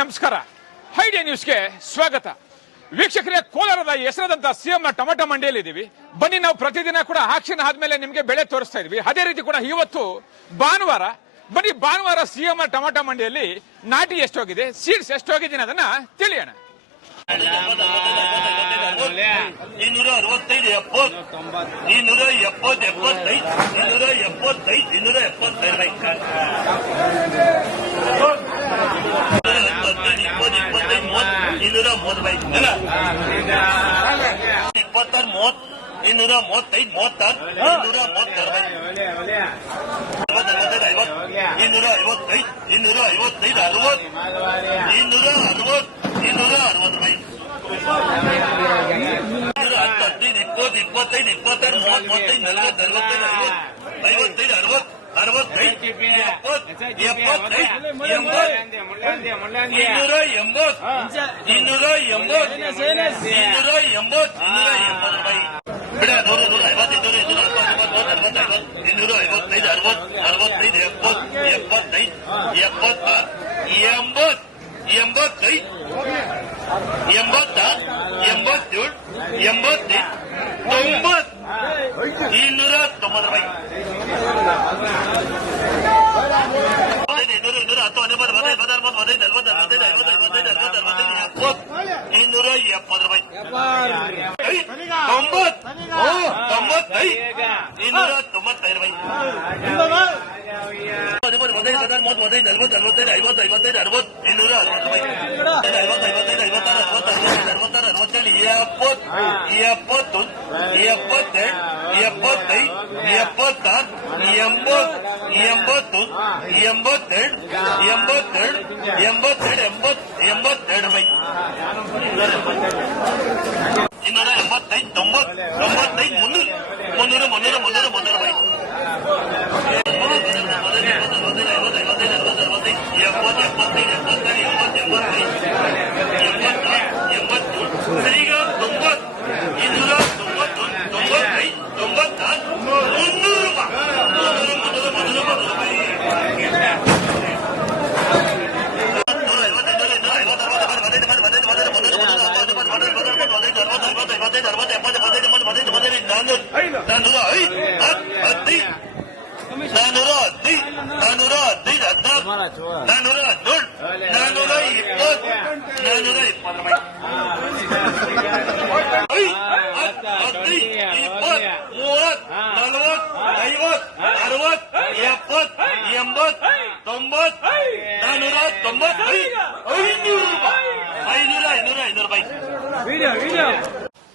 ನಮಸ್ಕಾರ. ಐಡಿಯಾ ನ್ಯೂಸ್ಗೆ ಸ್ವಾಗತ. ವೀಕ್ಷಕರೇ, ಕೋಲಾರದ ಹೆಸರಾದಂತಹ ಸಿಎಂ ಟೊಮೆಟೊ ಮಂಡಿಯಲ್ಲಿ ಇದೀವಿ. ಬನ್ನಿ, ನಾವು ಪ್ರತಿದಿನ ಕೂಡ ಆಕ್ಷನ್ ಆದ್ಮೇಲೆ ನಿಮಗೆ ಬೆಳೆ ತೋರಿಸ್ತಾ ಇದೀವಿ. ಅದೇ ರೀತಿ ಕೂಡ ಇವತ್ತು ಭಾನುವಾರ. ಬನ್ನಿ, ಭಾನುವಾರ ಸಿಎಂ ಟೊಮೆಟೊ ಮಂಡಿಯಲ್ಲಿ ನಾಟಿ ಎಷ್ಟೋಗಿದೆ, ಸೀಡ್ಸ್ ಎಷ್ಟೋಗಿದೆ ಅದನ್ನ ತಿಳಿಯೋಣ. 500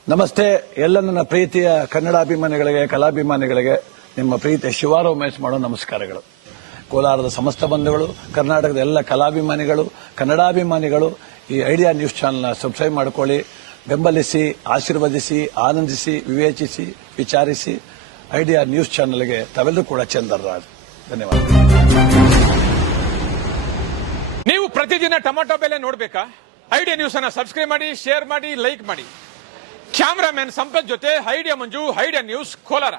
ನಮಸ್ತೆ. ಎಲ್ಲ ನನ್ನ ಪ್ರೀತಿಯ ಕನ್ನಡಾಭಿಮಾನಿಗಳಿಗೆ, ಕಲಾಭಿಮಾನಿಗಳಿಗೆ ನಿಮ್ಮ ಪ್ರೀತಿಯ ಶಿವಾರ ಉಮೇಶ್ ಮಾಡೋ ನಮಸ್ಕಾರಗಳು. ಕೋಲಾರದ ಸಮಸ್ತ ಬಂಧುಗಳು, ಕರ್ನಾಟಕದ ಎಲ್ಲ ಕಲಾಭಿಮಾನಿಗಳು, ಕನ್ನಡಾಭಿಮಾನಿಗಳು ಈ ಐಡಿಯಾ ನ್ಯೂಸ್ ಚಾನೆಲ್ನ ಸಬ್ಸ್ಕ್ರೈಬ್ ಮಾಡಿಕೊಳ್ಳಿ, ಬೆಂಬಲಿಸಿ, ಆಶೀರ್ವದಿಸಿ, ಆನಂದಿಸಿ, ವಿವೇಚಿಸಿ, ವಿಚಾರಿಸಿ. ಐಡಿಯಾ ನ್ಯೂಸ್ ಚಾನೆಲ್ಗೆ ತಾವೆಲ್ಲರೂ ಕೂಡ ಚಂದರ್ರಾಜ್. ಧನ್ಯವಾದ. ನೀವು ಪ್ರತಿದಿನ ಟೊಮೆಟೊ ಬೆಲೆ ನೋಡಬೇಕಾ? ಐಡಿಯಾ ನ್ಯೂಸ್ ಅನ್ನ ಸಬ್ಸ್ಕ್ರೈಬ್ ಮಾಡಿ, ಶೇರ್ ಮಾಡಿ, ಲೈಕ್ ಮಾಡಿ. ಕ್ಯಾಮರಾಮನ್ ಸಂಪತ್ ಜೊತೆ ಐಡಿಯಾ ಮಂಜು, ಐಡಿಯಾ ನ್ಯೂಸ್, ಕೋಲಾರ.